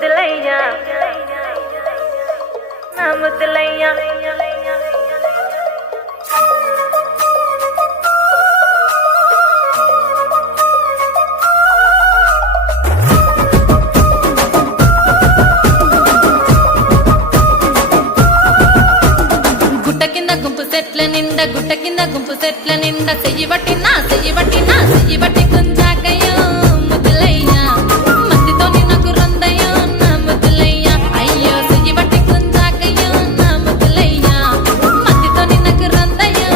ముద్దులయ్యా నా ముద్దులయ్యా గుట్ట కింద గుంపు సెట్ల నిండా చెయ్యి బట్టి గుంజాకయ్యో ముద్దులయ్యా మత్తితోని నాకు రొందయ్యో నా ముద్దులయ్యా అయ్యో చెయ్యి బట్టి గుంజాకయ్యో నా ముద్దులయ్యా మత్తితోని నాకు రొందయ్యో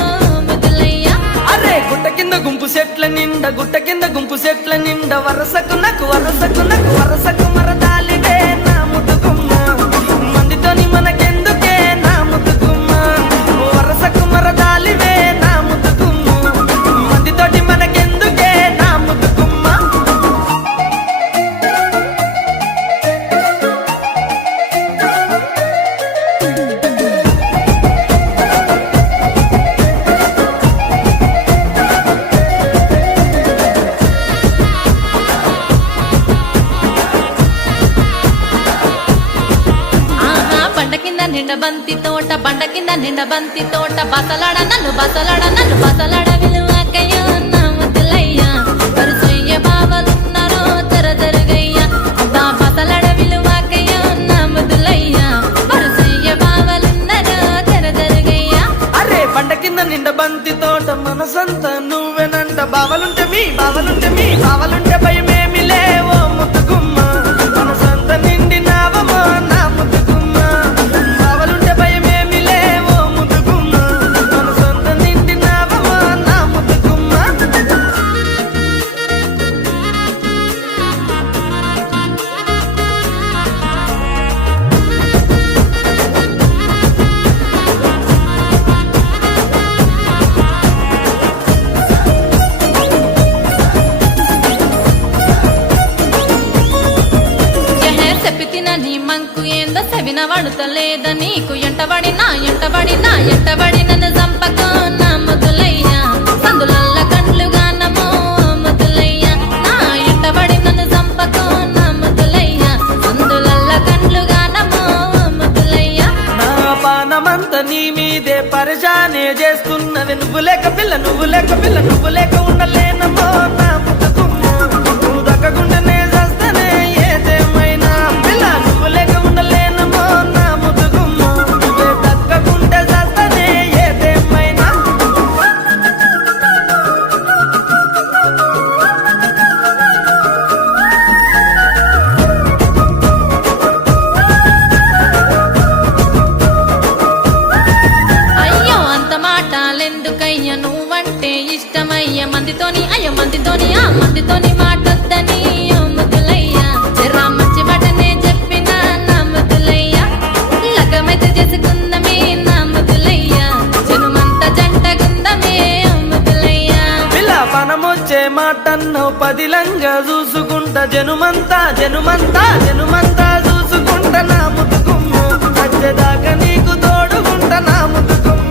ముద్దులయ్యా. అరే గుట్ట కింద గుంపు సెట్ల నిండా వరసకు మరదాలివే నా ముద్దుగుమ్మ మందితోని మనకెందుకే నా ముద్దుగుమ్మ వరసకు మరదాలివే నా ముద్దుగుమ్మ మందితోటి మనకెందుకే నా ముద్దుగుమ్మ. బండ కింద నిండ బంతి తోట బసలాడ నన్ను విలువకయ్యో నా ముద్దులయ్యా వరుసయ్య బావలున్నారో జరగయ్యా అబ్బా బసలాడ విలువకయ్యో నా ముద్దులయ్యా వరుసయ్య బావలున్నారో జరగయ్యా. అరే బండ కింద నిండ బంతి తోట మనసంత నువ్వెనంట బావలుంటే భయమేమి లేవో ముద్దుగుమ్మ మనసంత నిండినావమో నా ముద్దుగుమ్మ బావలుంటే భయమేమి లేవో ముద్దుగుమ్మ మనసంత నిండినావమో నా ముద్దుగుమ్మ. నీ మంకు ఏందో సెవిన వడుతలేద నీకు ఎంటబడి నన్ను చంపకో నా ముద్దులయ్యా సందులల్ల కండ్లుగా నమో ముద్దులయ్యా నా ఎంటబడి నన్ను చంపకో నా ముద్దులయ్యా సందులల్ల కండ్లుగా నమో ముద్దులయ్యా. నా పానమంత నీ మీదే పరిశానే చేస్తున్నది నువ్వు లేక ఉండలేనమ్మో నా ముద్దుగుమ్మ నువ్వు దక్కకుండానే చేస్తానే ఏదేమైనా పిల్ల నువ్వు లేక ఉండలేనమ్మో నా ముద్దుగుమ్మ నువ్వే దక్కకుంటే చేస్తానే ఏదేమైనా. అయ్యో అంత మాటలెందుకయ్య నువ్వంటే ఇష్టమయ్య మందితోని మాటొద్దని ముద్దులయ్యా జరా మంచి మాటనే చెప్పిన నా ముద్దులయ్యా లగమైతే చేసుకుందమే నా ముద్దులయ్యా జనుమంత జంటగుందమే ముద్దులయ్యా. పిల్ల పనమొచ్చే మాటన్నో పదిలంగా చూసుకుంటా జనుమంతా చూసుకుంటా నా ముద్దుగుమ్మ వచ్చేదాకా నీకు తోడుకుంటా నా ముద్దుగుమ్మ